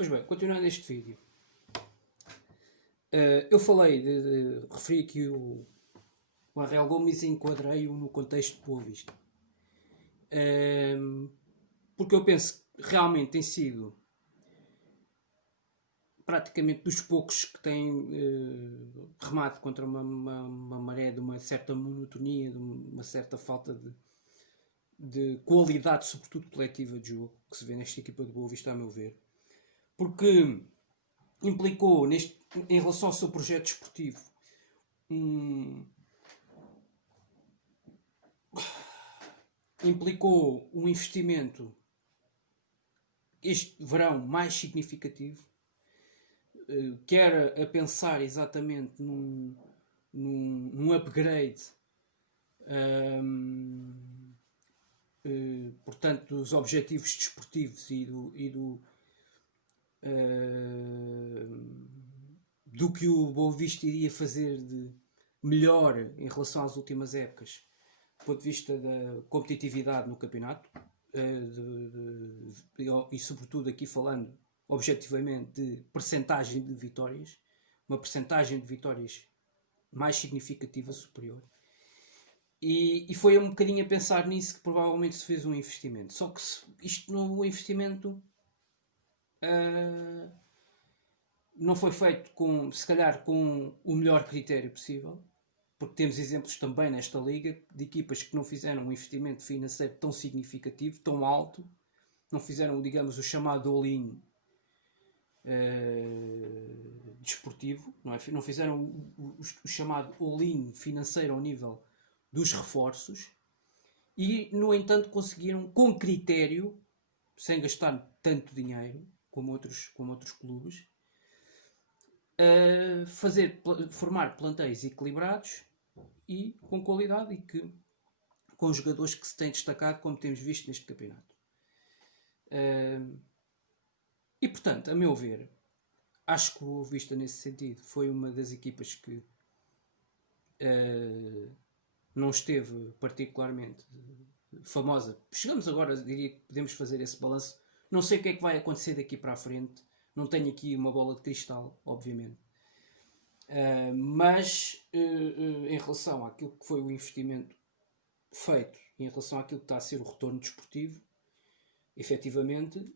Pois bem, continuando este vídeo, eu falei, referi aqui o Arrel Gomes e enquadrei-o no contexto de Boa Vista. Porque eu penso que realmente tem sido praticamente dos poucos que têm remado contra uma maré de uma certa monotonia, de uma certa falta de qualidade, sobretudo coletiva de jogo, que se vê nesta equipa de Boa Vista, a meu ver. Porque implicou, em relação ao seu projeto desportivo, implicou um investimento este verão mais significativo, quer a pensar exatamente num upgrade, portanto, dos objetivos desportivos e do que o Boa Vista iria fazer de melhor em relação às últimas épocas, do ponto de vista da competitividade no campeonato, e sobretudo aqui falando objetivamente de percentagem de vitórias, uma percentagem de vitórias mais significativa, superior. E foi um bocadinho a pensar nisso que provavelmente se fez um investimento. Só que isto no investimento não foi feito se calhar com o melhor critério possível, porque temos exemplos também nesta liga de equipas que não fizeram um investimento financeiro tão significativo, tão alto, não fizeram, digamos, o chamado all-in desportivo, não fizeram o chamado all-in financeiro ao nível dos reforços, e no entanto conseguiram, com critério, sem gastar tanto dinheiro como outros clubes, formar plantéis equilibrados e com qualidade, e com jogadores que se têm destacado, como temos visto neste campeonato. E portanto, a meu ver, acho que o Boa Vista nesse sentido foi uma das equipas que não esteve particularmente famosa. Chegamos agora, diria que podemos fazer esse balanço. Não sei o que é que vai acontecer daqui para a frente, não tenho aqui uma bola de cristal, obviamente. Mas em relação àquilo que foi o investimento feito, em relação àquilo que está a ser o retorno desportivo, efetivamente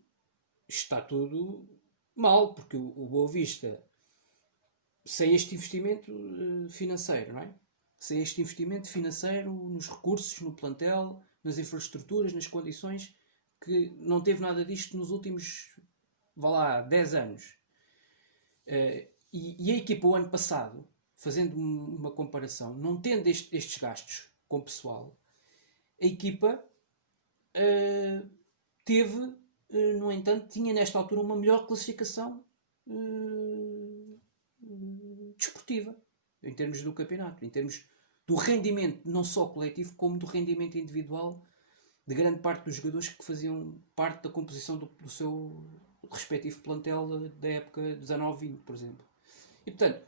está tudo mal, porque o Boa Vista, sem este investimento financeiro, não é? Sem este investimento financeiro nos recursos, no plantel, nas infraestruturas, nas condições, que não teve nada disto nos últimos, 10 anos. E a equipa, o ano passado, fazendo uma comparação, não tendo estes gastos com pessoal, a equipa teve, no entanto, tinha nesta altura uma melhor classificação desportiva, em termos do campeonato, em termos do rendimento, não só coletivo, como do rendimento individual de grande parte dos jogadores que faziam parte da composição do seu respectivo plantel da época 19-20, por exemplo. E portanto,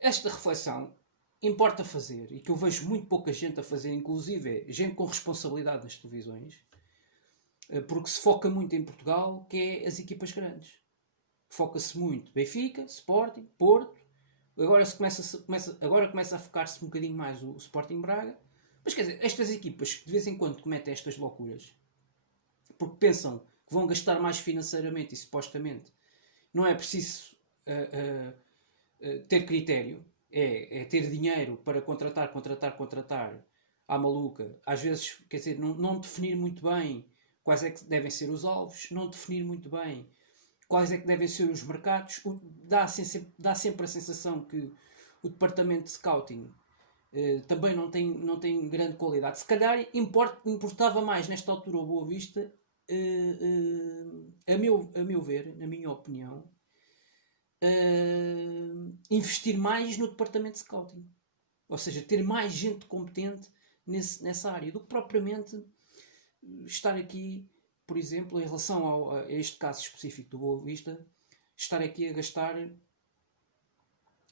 esta reflexão importa fazer, e que eu vejo muito pouca gente a fazer, inclusive gente com responsabilidade nas televisões, porque se foca muito em Portugal, que é as equipas grandes. Foca-se muito Benfica, Sporting, Porto. Agora começa a focar-se um bocadinho mais o Sporting Braga. Mas quer dizer, estas equipas que de vez em quando cometem estas loucuras, porque pensam que vão gastar mais financeiramente e supostamente não é preciso ter critério, é ter dinheiro para contratar à maluca. Às vezes, quer dizer, não definir muito bem quais é que devem ser os alvos, não definir muito bem quais é que devem ser os mercados. Dá sempre a sensação que o departamento de scouting também não tem grande qualidade. Se calhar importava mais nesta altura o Boa Vista, a meu ver, na minha opinião, investir mais no departamento de scouting, ou seja, ter mais gente competente nessa área, do que propriamente estar aqui, por exemplo, em relação a este caso específico do Boa Vista, estar aqui a gastar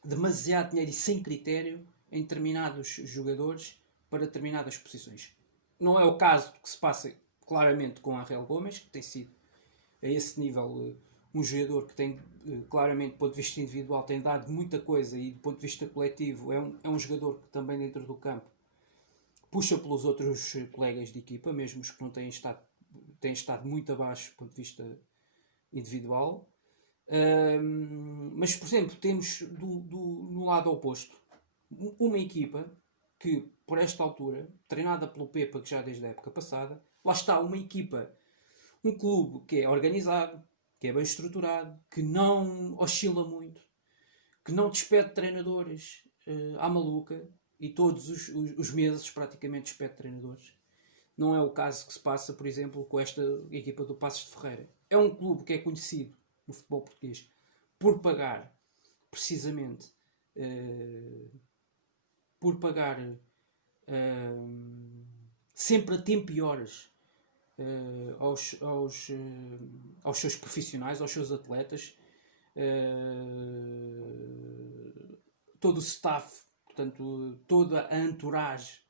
demasiado dinheiro e sem critério em determinados jogadores para determinadas posições. Não é o caso que se passa claramente com Ángel Gomes, que tem sido a esse nível um jogador que tem, claramente, do ponto de vista individual, tem dado muita coisa, e do ponto de vista coletivo é um jogador que também dentro do campo puxa pelos outros colegas de equipa, mesmo os que não têm estado muito abaixo do ponto de vista individual. Mas, por exemplo, temos no lado oposto uma equipa que, por esta altura, treinada pelo Pepa, que já desde a época passada, lá está uma equipa, um clube que é organizado, que é bem estruturado, que não oscila muito, que não despede treinadores à maluca, e todos os meses praticamente despede treinadores. Não é o caso que se passa, por exemplo, com esta equipa do Passos de Ferreira. É um clube que é conhecido no futebol português por pagar, precisamente, sempre a tempo e horas aos seus profissionais, aos seus atletas, todo o staff, portanto, toda a entourage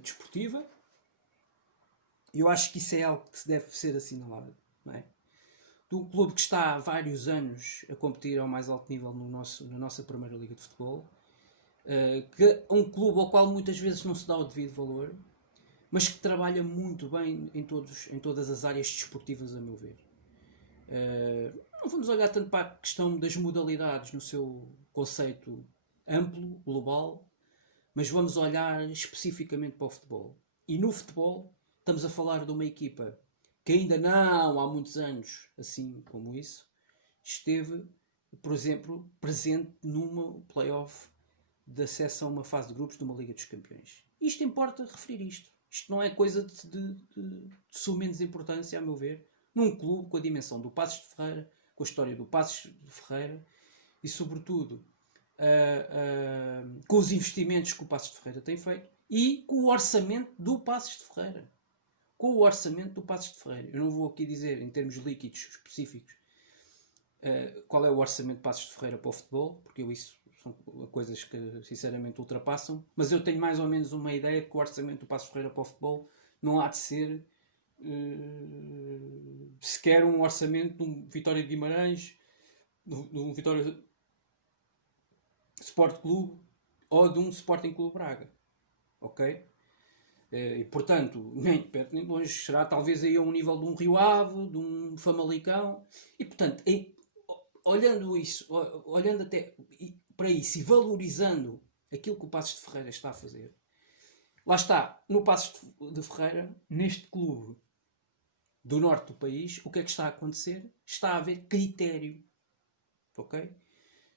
desportiva. Eu acho que isso é algo que se deve ser assinalado, não é? De um clube que está há vários anos a competir ao mais alto nível na nossa primeira liga de futebol, que é um clube ao qual muitas vezes não se dá o devido valor, mas que trabalha muito bem em todas as áreas desportivas, a meu ver. Não vamos olhar tanto para a questão das modalidades no seu conceito amplo, global, mas vamos olhar especificamente para o futebol. E no futebol estamos a falar de uma equipa que ainda não há muitos anos, assim como isso, esteve, por exemplo, presente numa playoff de acesso a uma fase de grupos de uma Liga dos Campeões. Isto importa referir isto. Isto não é coisa de suma menos importância, a meu ver, num clube com a dimensão do Passos de Ferreira, com a história do Passos de Ferreira e, sobretudo, com os investimentos que o Passos de Ferreira tem feito e com o orçamento do Passos de Ferreira. Com o orçamento do Passos de Ferreira. Eu não vou aqui dizer, em termos líquidos específicos, qual é o orçamento de Passos de Ferreira para o futebol, porque isso são coisas que sinceramente ultrapassam, mas eu tenho mais ou menos uma ideia de que o orçamento do Passos de Ferreira para o futebol não há de ser sequer um orçamento de um Vitória de Guimarães, de um Vitória Sport Clube ou de um Sporting Clube Braga, ok? E portanto, nem de perto nem de longe, será talvez aí a um nível de um Rio Ave, de um Famalicão, e portanto, olhando isso, olhando até para isso e valorizando aquilo que o Passos de Ferreira está a fazer, lá está, no Passos de Ferreira, neste clube do norte do país, o que é que está a acontecer? Está a haver critério, ok?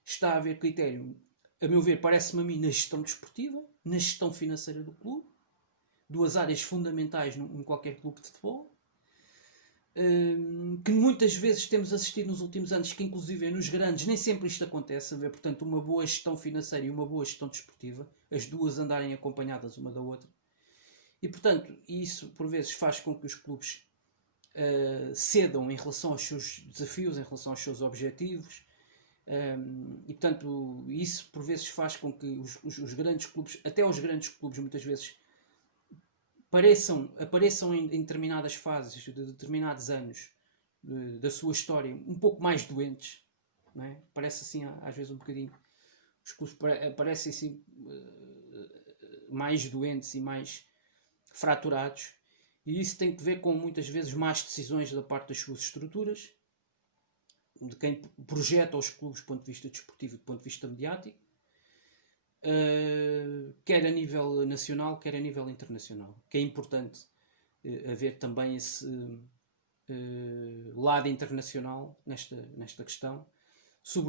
Está a haver critério, a meu ver, parece-me a mim, na gestão desportiva, na gestão financeira do clube, duas áreas fundamentais em qualquer clube de futebol, que muitas vezes temos assistido nos últimos anos, que inclusive nos grandes nem sempre isto acontece, haver, portanto, uma boa gestão financeira e uma boa gestão desportiva, as duas andarem acompanhadas uma da outra, e portanto isso por vezes faz com que os clubes cedam em relação aos seus desafios, em relação aos seus objetivos, e portanto isso por vezes faz com que os grandes clubes, até os grandes clubes muitas vezes apareçam em determinadas fases de determinados anos da sua história um pouco mais doentes, não é? Parece assim às vezes um bocadinho, os clubes parecem assim mais doentes e mais fraturados, e isso tem que ver com muitas vezes más decisões da parte das suas estruturas, de quem projeta os clubes do ponto de vista desportivo e do ponto de vista mediático, quer a nível nacional, quer a nível internacional, que é importante haver também esse lado internacional nesta questão, sobretudo